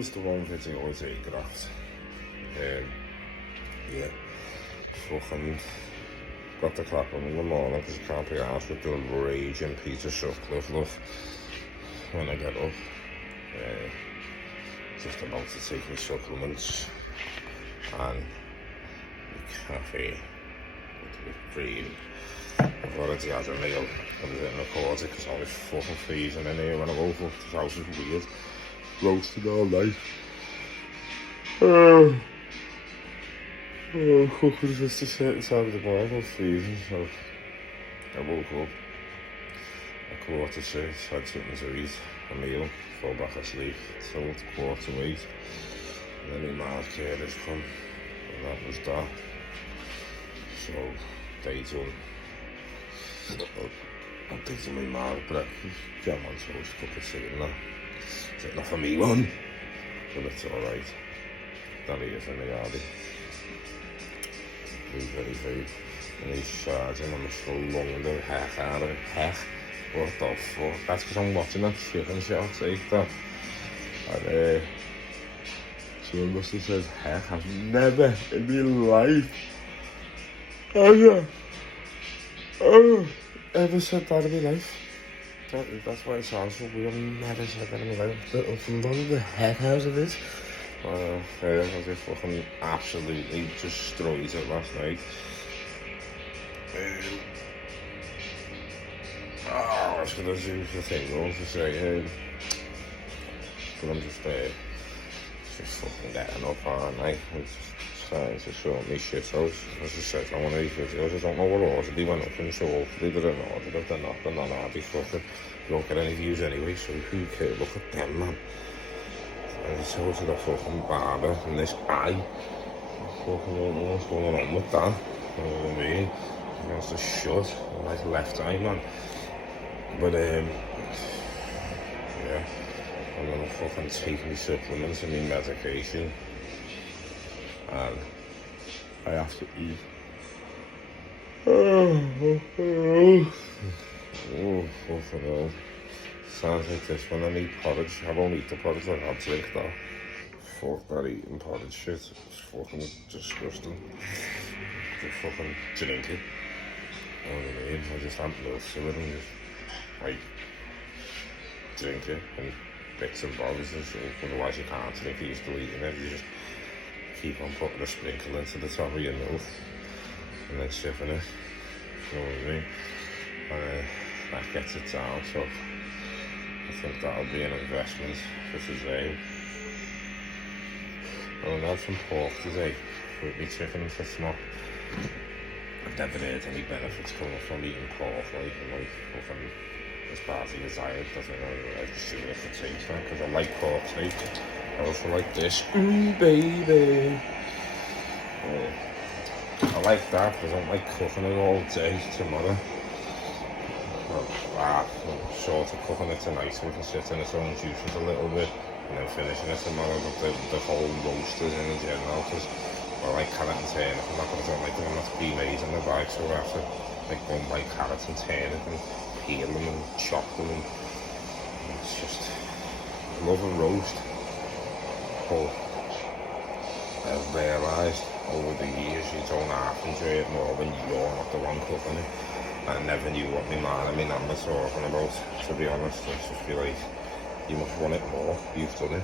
was the one video I photographed. Yeah, fucking got the crap on in the morning because you can't be arsed with the raging Peter Sutcliffe, love. When I get up, just about to take my supplements and my caffeine with the cream. I've already had a meal. I didn't record it because I was fucking freezing in here when I woke up. This house is weird. Roasted all night. Fucking just to sit inside of the bar, I was freezing, so I woke up at 7:15, had something to eat, a meal, fall back asleep till 7:45. And then my mad carers come, and that was that. So they done. I'm taking my mad breakfast, jam on toast, cup of tea and that. It's not for me one, but it's alright. That is in the yardie. Very food. And he's charging and I'm still lunging the heck out of it. Heck? What the fuck? That's because I'm watching that chicken shot take that. And someone must have said heck. I've never in my life ever said that in my life. That's why it sounds so weird. I've never said that in my life. None of the heck out of it. I just fucking absolutely destroyed it last night. I should have used the thing going to say, but I'm just fucking getting up all night. I'm just trying to sort my shit out. As I said, I want to eat videos. I don't know what order they went up in, so hopefully they're in order. If they're not, then I'll be fucking. You don't get any views anyway, so who cares? Look at them, man. I just told you the fucking barber and this guy. Fucking don't know what's going on with that. You know what I mean? He wants to shut on my left eye, man. But yeah, I'm gonna fucking take my supplements and my medication. And I have to eat. Oh, fucking hell. Sounds like this when I need porridge. I won't eat the porridge, I'll drink that. Fuck that eating porridge shit. It's fucking disgusting. Just fucking drink it. You know what I mean? I just add milk to it and just, like, drink it in bits and bobs and stuff. Otherwise you can't drink it, you're still eating it. You just keep on putting a sprinkle into the top of your milk and then sipping it. You know what I mean? And that gets it down, so I think that'll be an investment for today. I had some pork today with my chicken for snack. I've never heard any benefits coming from eating pork, like fucking as far as your diet doesn't know. I've seen it for taste now because I like pork steak. I also like this. Baby. I like that, but I don't like cooking it all day tomorrow. I'm sort of cooking it tonight so we can sit in its own juices a little bit and then finishing it tomorrow with the whole roasters in general because I like carrot and turnip and that, but I don't like them not pre-made in the bag, so I have to like go and buy carrots and turnip and peel them and chop them and it's just I love a roast. But I've realised over the years you don't have to enjoy it more when you're not the one cooking it. I never knew what my man and my nan were talking about, to be honest. I just feel like you must want it more, you've done it.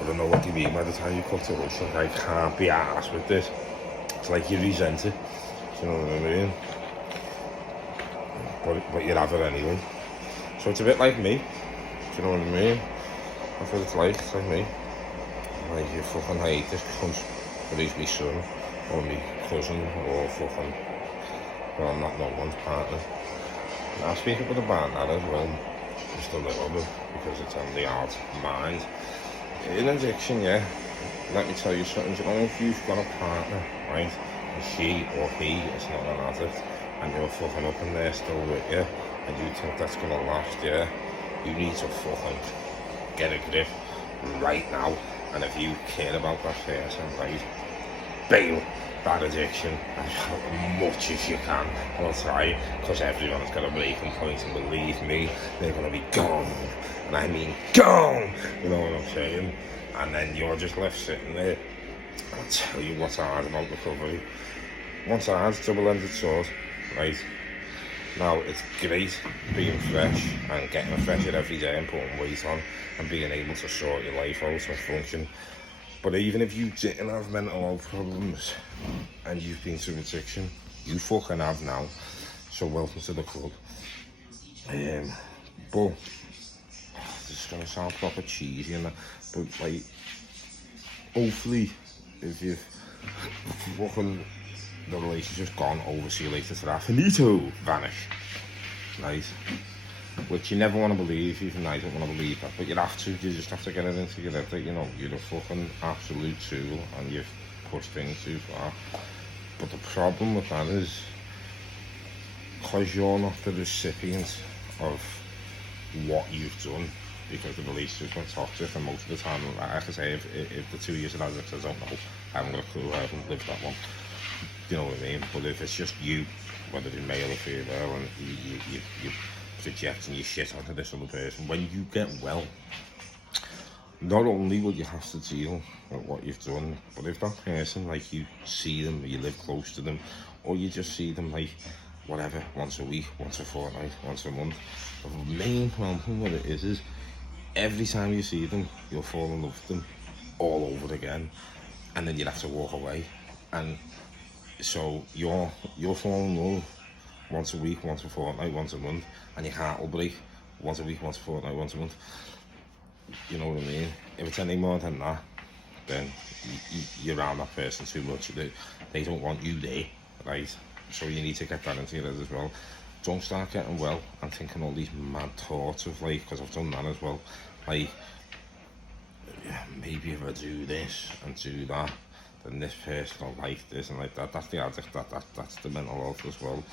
I don't know what you mean by the time you cook it, it's like I can't be arsed with this. It's like you resent it, do you know what I mean? But you have it anyway. So it's a bit like me, do you know what I mean? That's what it's like me. Like you fucking hate this cunt, but he's my son, or my cousin, or fucking, well, I'm not no one's partner. And I'll speak up with about that as well, just a little bit, because it's on the hard mind. In addiction, yeah, let me tell you something, you know, if you've got a partner, right, and she or he is not an addict, and you're fucking up in there still with you, and you think that's gonna last, yeah, you need to fucking get a grip right now, and if you care about that person, right, bail that addiction as much as you can. And I'll try, because everyone's got a breaking point, and believe me, they're going to be gone. And I mean gone! You know what I'm saying? And then you're just left sitting there. I'll tell you what's hard about recovery. What's hard, double-ended sword, right? Now, it's great being fresh and getting fresher every day and putting weight on and being able to sort your life out and function. But even if you didn't have mental health problems and you've been through addiction, you fucking have now. So welcome to the club. But this is gonna sound proper cheesy and that, but like, hopefully, if you've fucking the relationship's gone over, see you later to that, finito, vanish, right? Which you never want to believe, even I don't want to believe that, but you have to, you just have to get it into your head that, you know, you're a fucking absolute tool and you've pushed things too far. But the problem with that is, because you're not the recipient of what you've done, because the relationship's been toxic, and most of the time, like I say, if the 2 years of that, I don't know, I haven't got a clue, I haven't lived that one, you know what I mean? But if it's just you, whether you're male or female, and you projecting your shit onto this other person, when you get well, not only will you have to deal with what you've done, but if that person, like, you see them, you live close to them, or you just see them, like, whatever, once a week, once a fortnight, once a month, the main problem with it is every time you see them, you'll fall in love with them all over again, and then you'd have to walk away. And so you're falling in love once a week, once a fortnight, once a month, and your heart will break once a week, once a fortnight, once a month. You know what I mean? If it's any more than that, then you're around that person too much. They don't want you there, right? So you need to get that into your head as well. Don't start getting well and thinking all these mad thoughts of, like, because I've done that as well, like, yeah, maybe if I do this and do that, then this person will like this and like that. That's the addict, that's the mental health as well.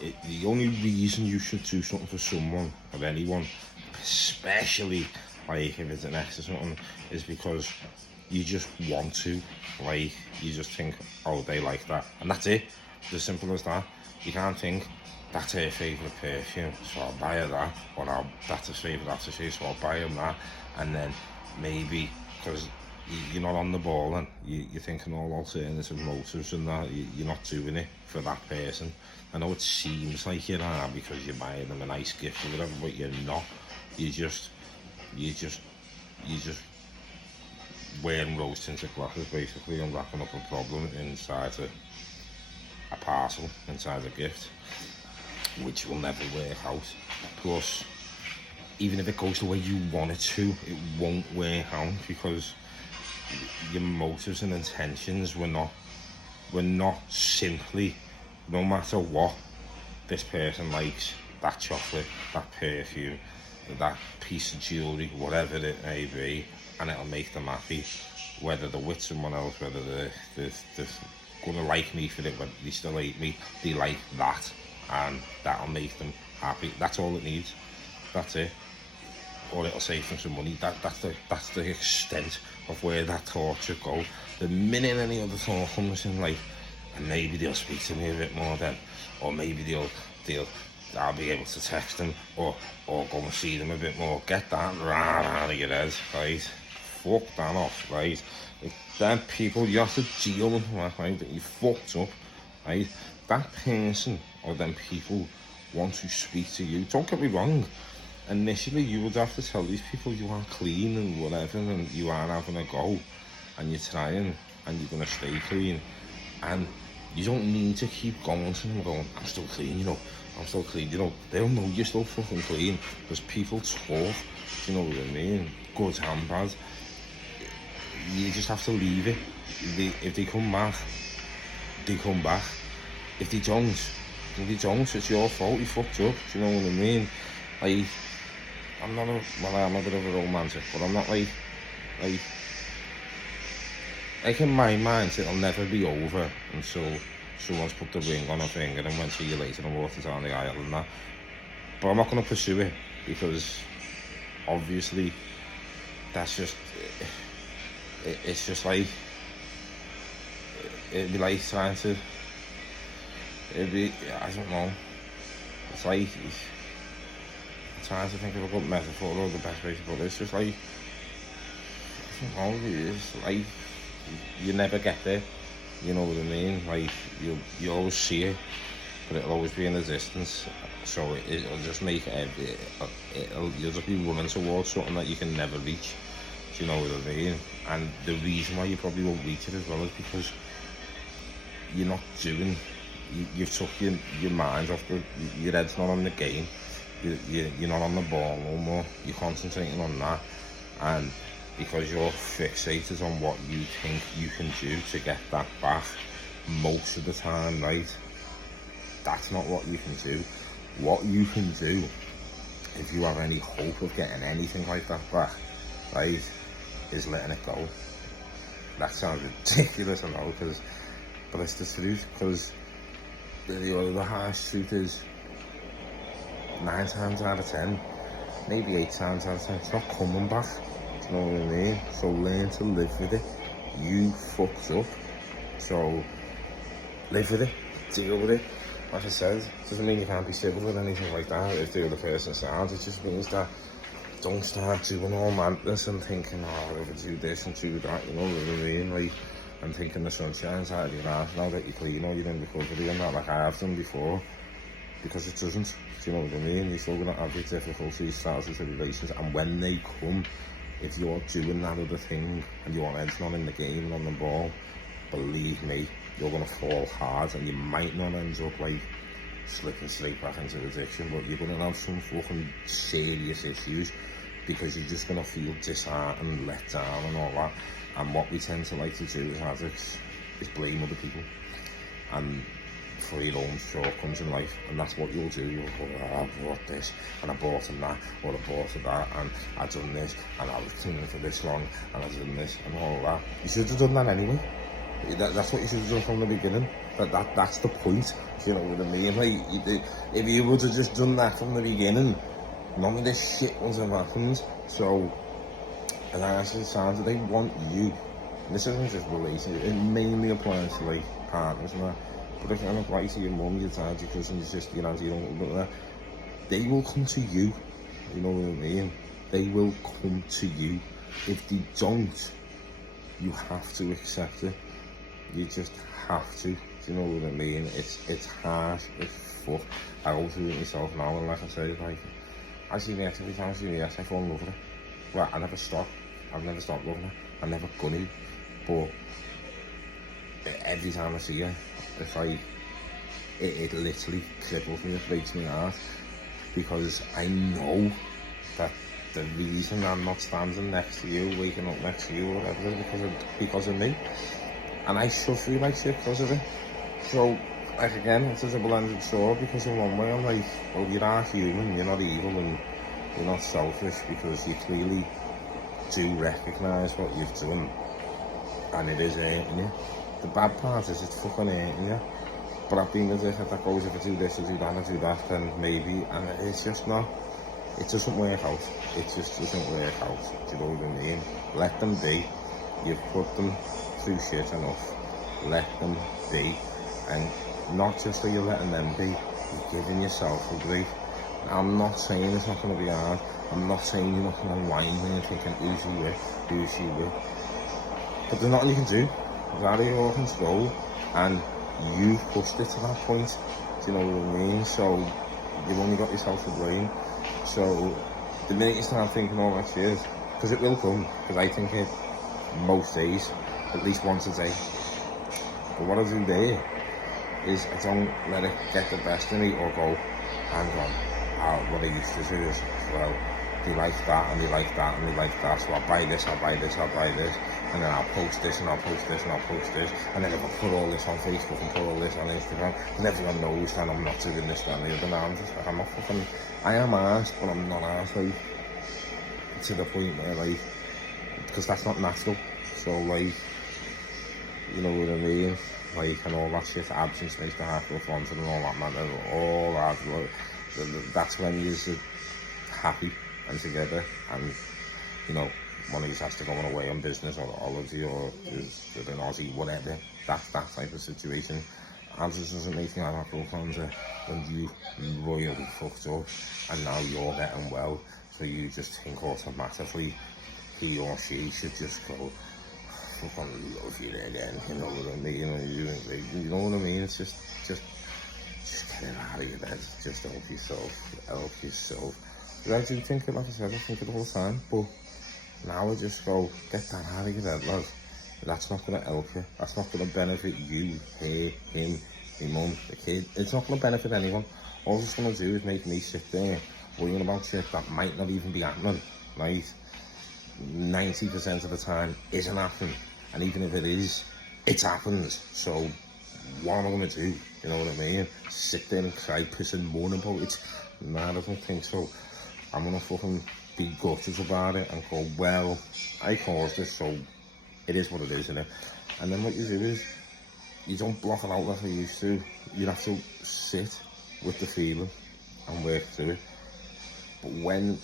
The only reason you should do something for someone or anyone, especially like if it's an ex or something, is because you just want to. Like, you just think, oh, they like that, and that's it. It's as simple as that. You can't think, that's her favourite perfume, so I'll buy her that, or that's his favourite aftershave, so I'll buy him that. And then maybe, because you're not on the ball and you're thinking all alternative motives and that, you're not doing it for that person. I know it seems like you are because you're buying them a nice gift or whatever, but you're not. You just wearing rose tinted glasses basically and wrapping up a problem inside a parcel, inside a gift, which will never work out. Plus, even if it goes the way you want it to, it won't work out because your motives and intentions were not simply, no matter what this person likes, that chocolate, that perfume, that piece of jewellery, whatever it may be, and it'll make them happy, whether they're with someone else, whether they're gonna like me for it, whether they still hate me, they like that, and that'll make them happy. That's all it needs, that's it. Or it'll save them some money. That's the extent of where that thought should go. The minute any other thought comes in, like, and maybe they'll speak to me a bit more then, or maybe I'll be able to text them, or go and see them a bit more. Get that right out of your head, right? Fuck that off, right? If them people, you have to deal with that, right? That you fucked up, right? That person or them people want to speak to you. Don't get me wrong. Initially, you would have to tell these people you are clean and whatever, and you are having a go, and you're trying, and you're going to stay clean. And you don't need to keep going to them going, I'm still clean, you know, I'm still clean, you know. They'll know you're still fucking clean, because people talk, you know what I mean, good and bad. You just have to leave it. If they come back, they come back. If they don't, it's your fault, you fucked up, do you know what I mean? Like, I'm a bit of a romantic, but I'm not like in my mind, it'll never be over until someone's put the ring on her finger and went, see you later and walked down the aisle and that. But I'm not going to pursue it, because obviously that's just, it's just like, it'd be like trying to, it'd be, I don't know, it's like, I'm trying to think of a good metaphor or the best way to put it. It's just like, I don't know, it's like, you never get there, you know what I mean? Like, you always see it, but it'll always be in the distance, so it'll just make you'll just be running towards something that you can never reach, do you know what I mean? And the reason why you probably won't reach it as well is because you're not doing, you've took your mind off, your head's not on the game, you're not on the ball no more, you're concentrating on that, and because you're fixated on what you think you can do to get that back most of the time, right? That's not what you can do. What you can do, if you have any hope of getting anything like that back, right, is letting it go. That sounds ridiculous, I know, but it's the truth, because the harsh truth is 9 times out of 10, maybe 8 times out of 10, it's not coming back. Do you know what I mean? So learn to live with it. You fucked up, so live with it, deal with it. Like I said, doesn't mean you can't be civil with anything like that if the other person sounds. It just means that don't start doing all madness and thinking, oh, I'll do this and do that, you know what I mean? Like, and thinking the sun shines out of your ass now that you're clean or you're in recovery and that, like I have done before, because it doesn't. Do you know what I mean? You're still going to have your difficulties, trials and tribulations, and when they come, if you're doing that other thing and your head's not in the game and on the ball, believe me, you're going to fall hard, and you might not end up like slipping straight back into addiction, but you're going to have some fucking serious issues, because you're just going to feel disheartened, let down and all that. And what we tend to like to do as addicts is blame other people and for your own shortcomings in life, and that's what you'll do. You'll go, oh, I bought this and I bought him that, or I bought her that, and I done this and I was cleaning for this long and I done this and all that. You should have done that anyway. That's what you should have done from the beginning. That's the point. Do you know what I mean? Like, if you would have just done that from the beginning, none of this shit would have happened. So, and I actually sounds, they want you. This isn't just relationship. It mainly applies to like partners and that. But if it applies to your mum, your dad, your cousin, your sister, your auntie, your uncle, they will come to you. You know what I mean? They will come to you. If they don't, you have to accept it. You just have to. Do you know what I mean? It's hard. It's fuck. I go through it myself now, and like I say, like, I see the ex every time I see the ex, I fall in love with her. Well, I never stop. I've never stopped loving her. I'm never gonna. But every time I see her, it's like, it literally cripples me, it breaks me heart, because I know that the reason I'm not standing next to you, waking up next to you, or whatever, is because of me. And I suffer like shit because of it. So, like, again, it's a double-ended sword, because in one way I'm like, well, you are human, you're not evil, and you're not selfish, because you clearly do recognise what you've done, and it is hurting you. The bad part is it's fucking hurting you. But I've been with it that goes, if I do this, I do that, I do that, then maybe, and it's just not, it doesn't work out. It just doesn't work out. Do you know what I mean? Let them be. You've put them through shit enough. Let them be. And not just that you're letting them be, you're giving yourself a break. I'm not saying it's not going to be hard. I'm not saying you're not going to whine when you're thinking, who's he with, who's she with. But there's nothing you can do. It's out of your control, and you pushed it to that point. Do you know what I mean? So you've only got yourself to blame. So the minute you start thinking all that shit, because it will come, because I think it most days, at least once a day. But what I do there is I don't let it get the best of me, or go, hang on, what I used to do is, well, they like that, and they like that, and they like that, so I'll buy this, I'll buy this, I'll buy this, and then I'll post this, and I'll post this, and I'll post this, and then if I put all this on Facebook and put all this on Instagram, and everyone knows that I'm not doing this, that, and the other. Now I'm just like, I'm not fucking, I am arsed, but I'm not arsed, like, to the point where, like, because that's not natural. So, like, you know what I mean? Like, and all that shit, absence makes the heart go fonder and all that, man, all that, that's when you're happy and together, and, you know, one of you has to go away on business or holiday or is an Aussie, whatever. That's that type of situation. And just doesn't make me like that girlfriend when you royally fucked up and now you're getting well, so you just think automatically he or she should just go, fucking love you again, you know what I mean? You know what I mean? It's just get it out of your head. Just help yourself. But I do think it, like I said, I think it all the time, but now I just go, get that out of your head, lad. That's not going to help you. That's not going to benefit you, her, him, your mum, the kid. It's not going to benefit anyone. All it's going to do is make me sit there worrying about shit that might not even be happening, right? 90% of the time isn't happening, and even if it is, it happens. So what am I going to do? You know what I mean? Sit there and cry, piss and moan about it? Nah, I don't think so. I'm going to fucking be gutted about it and go, well, I caused this, so it is what it is, innit? And then what you do is, you don't block it out like I used to. You have to sit with the feeling and work through it. But when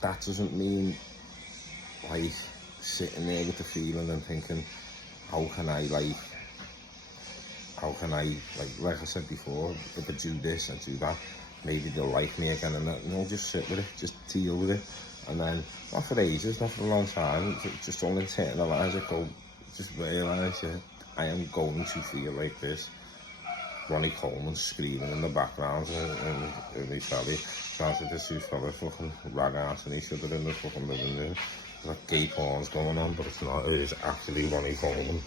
that doesn't mean, like, sitting there with the feeling and thinking, how can I, like I said before, if I do this and do that, maybe they'll like me again, and no, just sit with it, just deal with it. And then, not for ages, not for a long time, just only internalise it, go, just realise, yeah, I am going to feel like this. Ronnie Coleman screaming in the background, and he probably started to see fellas fucking rag ass and each other in the fucking living room. There's like gay porn's going on, but it's not, it is actually Ronnie Coleman.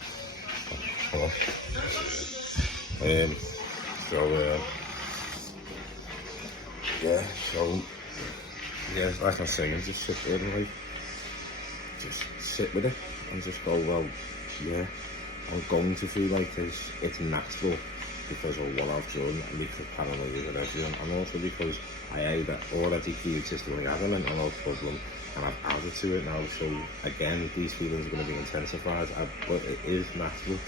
Yeah, like I'm saying, just sit there and like, just sit with it and just go, well, yeah, I'm going to feel like this. It's natural because of what I've done, and because paranoia and everything, and also because I either already pre-existingly have a mental health problem and I've added to it now, so again, these feelings are going to be intensified, but it is natural.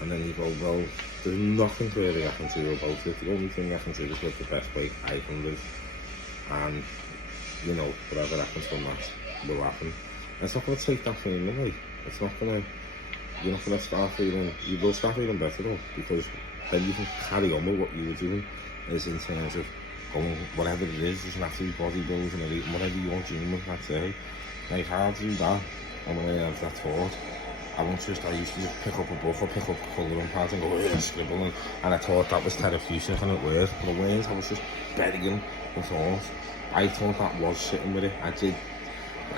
And then you go, well, there's nothing really I can do about it. The only thing I can do is live the best way I can live. And, you know, whatever happens from that will happen. And it's not going to take that feeling away. It's not going to, you're not going to start feeling, you will start feeling better though, because then you can carry on with what you were doing, is in terms of going, whatever it is, just naturally bodybuilding or eating whatever you're doing with that day. Like, I'll do that on the way out of that thought. I used to just pick up a book or pick up a colouring pad and go, and scribble, and I thought that was therapeutic and it worked, but it weren't. I was just burying the thought. I thought that was sitting with it, I did,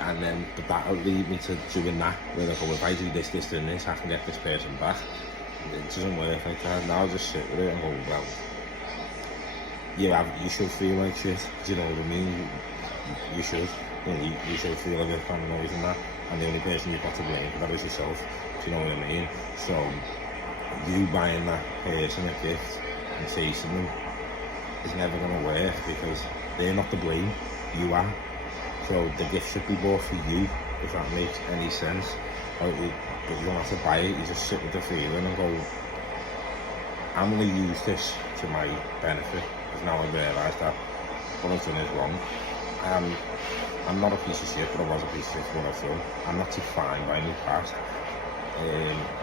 and then, but that would lead me to doing that, where I go, if I do this, and this, I can get this person back. It doesn't work like that. Now I just sit with it and go, well, you should feel like shit, do you know what I mean? You should. You should feel like you're paranoid and that, and the only person you've got to blame for that is yourself, do you know what I mean? So, you buying that person a gift and chasing them is never going to work, because they're not to blame, you are. So the gift should be bought for you, if that makes any sense. But you don't have to buy it, you just sit with the feeling and go, I'm going to use this to my benefit, because now I realise that what I've done is wrong. I'm not a piece of shit, but I was a piece of shit for what I've done. I'm not defined by any past.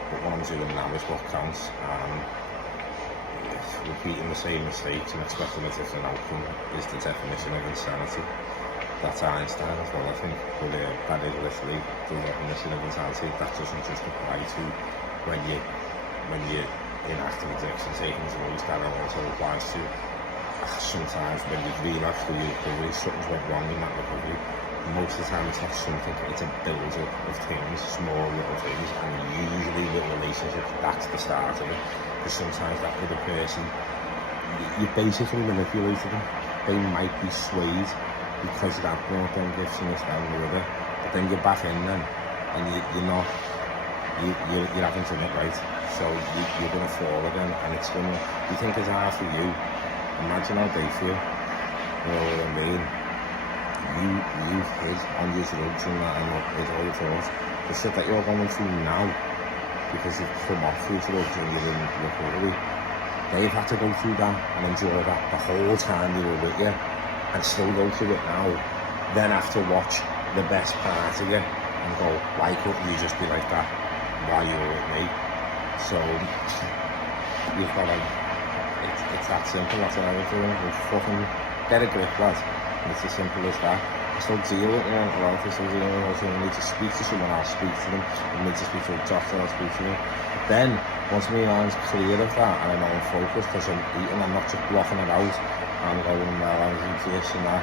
But what I'm doing now is what counts, and repeating the same mistakes and expecting a different outcome is the definition of insanity. That's Einstein as well, I think, but that is literally the definition of insanity. That doesn't just apply to when you're in active addiction, taking drugs. That also applies to sometimes when you've relapsed through your recovery, something's went wrong in that recovery. Most of the time it's not something, it's a build-up of things, small little things, and usually with relationships, that's the start of it. Because sometimes that other person, you basically manipulated them. They might be swayed because that brought them gifts and this, that and the other, but then you're back in them, and you're not, you haven't done it right, so you're going to fall again, and it's going to, you think it's hard for you, imagine how they feel, you know what I mean? You've hid on your drugs and that, and it's all your fault. The shit that you're going through now, because you've come off your drugs and you're in recovery, they've had to go through that and endure that the whole time they were with you, and still go through it now, then have to watch the best part of you and go, why couldn't you just be like that while you were with me? So you've got to, it's that simple. That's what I was doing. Fucking get a grip, lad. It's as simple as that. I still deal with mental health. I still deal with it. I need to speak to someone, I'll speak to them. I need to speak to a doctor, I'll speak to them. But then, once my mind's clear of that and I know I'm focused because I'm eating, I'm not just blocking it out. I'm going, well, I'm into this and that.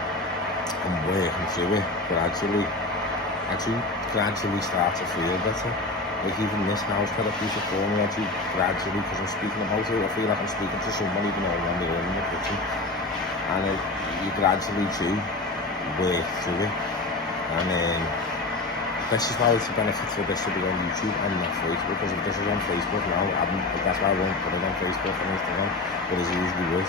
I'm working through it gradually. I do gradually start to feel better. Like even this house therapy for me, I do gradually, because I'm speaking about it, I feel like I'm speaking to someone even though I'm on my own in the kitchen. And you gradually do work through it. And this is why it's a benefit for this to be on YouTube and not Facebook, because if this is on Facebook now, that's why I won't put it on Facebook and Instagram, but as I usually would.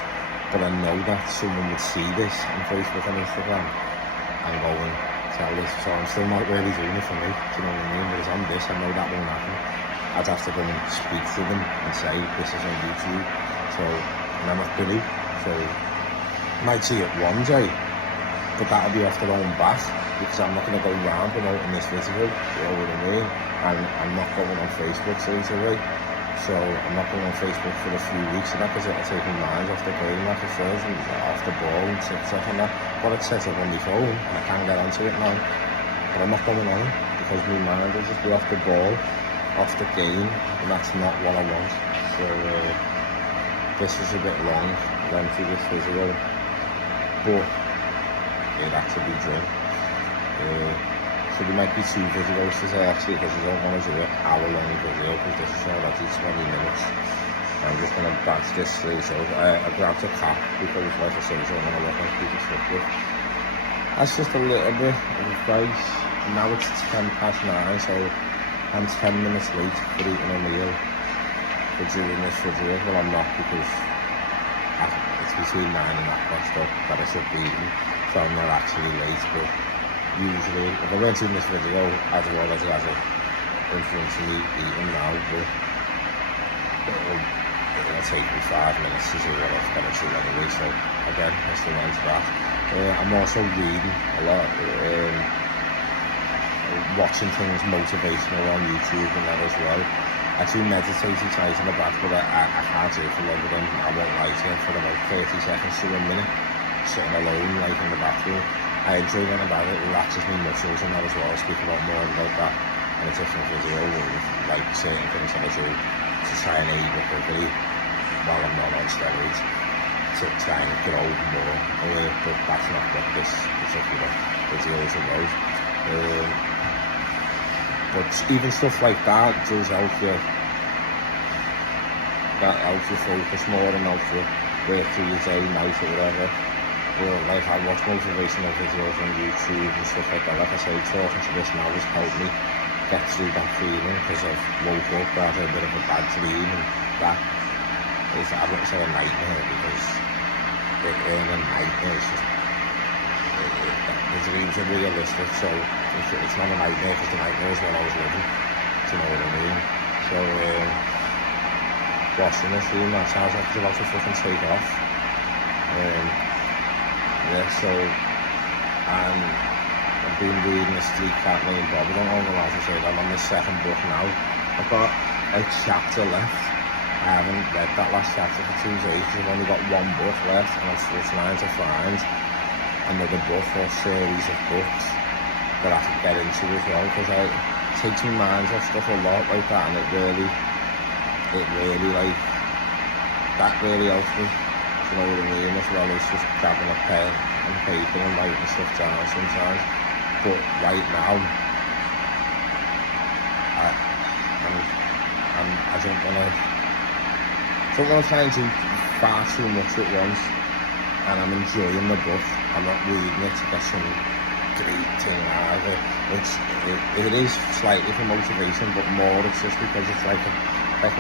But I know that someone would see this on Facebook and Instagram and go and tell this, so I'm still not really doing it for me, do you know what I mean? Whereas on this, I know that won't happen. I'd have to go and speak to them and say, this is on YouTube, so, and I'm not busy, so I might see it one day, but that'll be off their own bat, because I'm not going to go around promoting this video, you know what I mean? And I'm not going on Facebook straight away, so I'm not going on Facebook for a few weeks, and that because it'll take my mind off the game, like it says, and off the ball and TikTok and that. But it's set up on my phone, and I can get onto it now, but I'm not going on, because my mind will just be off the ball, off the game, and that's not what I want. So this is a bit long, lengthy, this video, but it had to be done. So there might be 2 videos today actually, because I don't want to do an hour-long video, because this is already 20 minutes. I'm just going to batch this through. So I grabbed a cap because, like I said, I don't want to look on people's stuff with. That's just a little bit of advice. Now it's 9:10, so I'm 10 minutes late for eating a meal for doing this video. Well, I'm not, because it's between 9 and 9:30 that I should be eating, so I'm not actually late. But usually, if I weren't doing this video, I'd already have it influencing me eating now, but it'll take me 5 minutes to do what I've got to do anyway, so again, that's the end of that. I'm also reading a lot, watching things motivational on YouTube and that as well. I do meditate each night in the bath, but I can't do it for longer than, I won't lie to you, for about 30 seconds to a minute, sitting alone, like in the bathroom. I enjoy that about it, relaxes me muscles and that as well. I'll speak about more about that in a different video, with like certain things that I do to try and aid recovery while I'm not on steroids, to try and grow more, but that's not what this particular video is about. But even stuff like that does help you, focus more and help you work through your day, night or whatever. Or like I watch motivational videos on YouTube and stuff like that. Like I say, talking to this now has helped me get through that feeling, because I've woke up, I had a bit of a bad dream, and that is, I wouldn't say a nightmare, because it ain't a nightmare, it's just, the dreams are realistic, so it's not a nightmare, because the nightmare is what I was living, do you know what I mean? So, watching this room, that sounds like it's about to fucking take off. Yeah, so, I've been reading A Street Cat Named Bob. I don't know how to say that. I'm on the 2nd book now. I've got a chapter left. I haven't read that last chapter for 2 days. I've only got 1 book left, and I'm still trying to find another book or series of books that I can get into as well, because it takes my mind off stuff a lot like that, and it really like, that really helps me. You know what I mean, as well as just grabbing a pen and paper and writing stuff down sometimes. But right now, I don't want to try and do far too much at once, and I'm enjoying the book. I'm not reading it to get some great thing out of it. It is slightly for motivation, but more it's just because it's like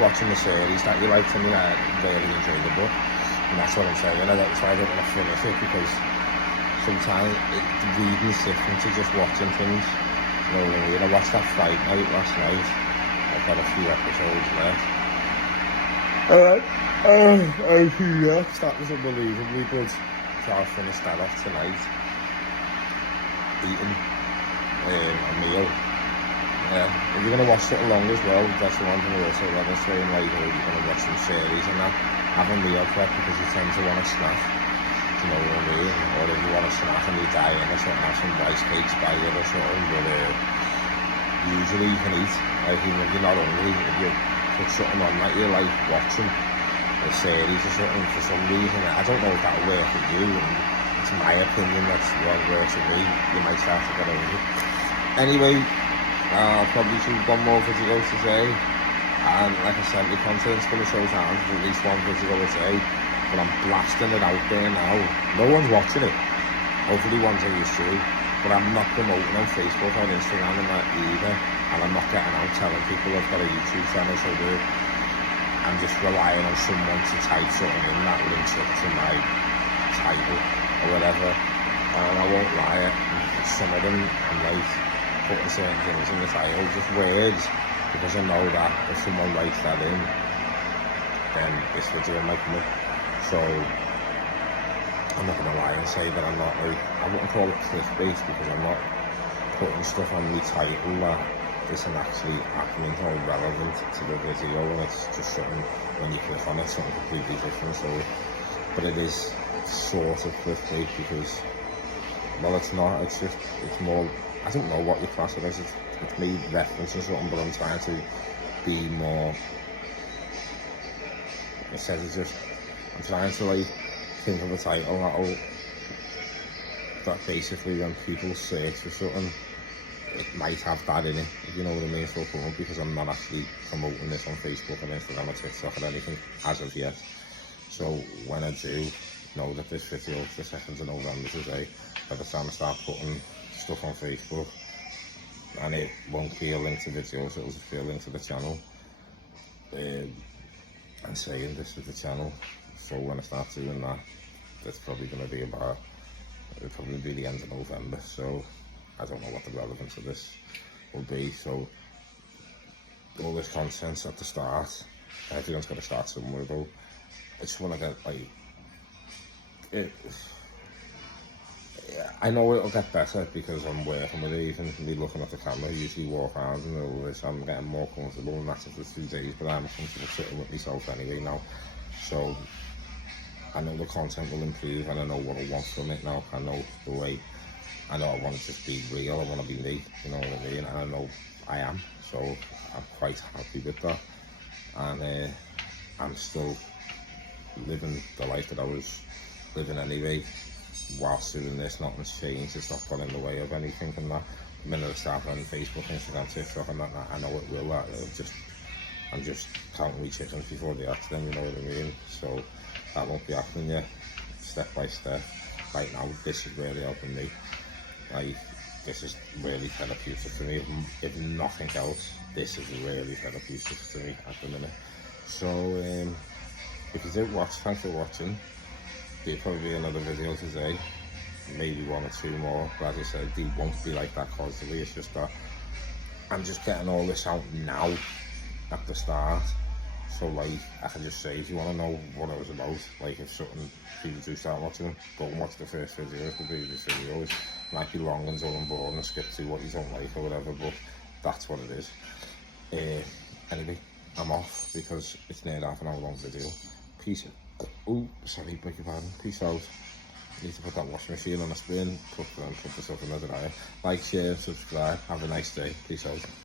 watching the series that you like to me. I really enjoy the book. And that's what I'm saying, that's why I don't want to finish it, because sometimes reading is different to just watching things. You know what I mean? I watched that Fight Night last night. I've got a few episodes left. That was unbelievably good. So I'll finish that off tonight. Eating a meal Yeah, if you're going to watch something long as well, that's the one thing I also love is saying, like, oh, you're going to watch some series and that, have a meal prep because you tend to want to snack, you know what I mean? Or if you want to snack and you're dying or something, have some rice cakes by it or something, but usually you can eat, like, even if you're not hungry, if you put something on that you like watching, a series or something, for some reason, I don't know if that'll work for you, and it's my opinion, that's what works for me, you might start to get over it. Anyway, I'll probably shoot one more video today, and like I said, the content's going to show hands for at least one video a day, but I'm blasting it out there now. No one's watching it, hopefully one's on YouTube, but I'm not promoting on Facebook or Instagram and that either, and I'm not getting out telling people I've got a YouTube channel, so I'm just relying on someone to type something in that links up to my title or whatever, and I won't lie, some of them I'm like putting certain things in the title, just words, because I know that if someone writes that in, then this video might come up. So I'm not gonna lie and say that I'm not, like, I wouldn't call it clickbait because I'm not putting stuff on my title that isn't actually happening or relevant to the video, and it's just something, when you click on it, something completely different. So, but it is sort of clickbait because, well, it's not, it's just, it's more, I don't know what your class it is, it's me referencing something, but I'm trying to be more, instead of just, I'm trying to like think of a title that basically when people search for something, it might have that in it, if you know what I mean, so come up, because I'm not actually promoting this on Facebook and Instagram or TikTok or anything as of yet. So when I do know that this video is the 2nd of November today, by the time I start putting stuff on Facebook, and it won't be a link to videos, it'll just be a link to the channel, and saying this is the channel. So when I start doing that, it's probably going to be about, it'll probably be the end of November, so I don't know what the relevance of this will be. So all this content's at the start, everyone's got to start somewhere though. I just want to get like it, I know it'll get better because I'm working with it, even me looking at the camera, I usually walk around and all this, I'm getting more comfortable, and that's after 2 days, but I'm comfortable sitting with myself anyway now. So I know the content will improve, and I know what I want from it now. I know the way, I know I want to just be real, I want to be me, you know what I mean, and I know I am, so I'm quite happy with that. And I'm still living the life that I was living anyway. Whilst doing this, nothing's changed, it's not got in the way of anything, and that the minute I start on Facebook, Instagram, TikTok and that, I know it will, I'm just counting my chickens before they hatch them, you know what I mean, so that won't be happening yet, step by step. Right now, this is really helping me, like, this is really therapeutic for me, if nothing else, this is really therapeutic to me at the minute. So, if you did watch, thanks for watching. There'll probably be another video today, maybe 1 or 2 more, but as I said, they won't be like that constantly. It's just that I'm just getting all this out now at the start, so like I can just say, if you want to know what I was about, like if something people do start watching, go and watch the first video. The previous videos might be long and dull and boring and skip to what you don't like or whatever, but that's what it is. Anyway, I'm off because it's nearly half an hour long video. Peace out. Oh, sorry, beg your pardon. Peace out. Need to put that washing machine on a spin, put this up in the dryer. Like, share, subscribe. Have a nice day. Peace out.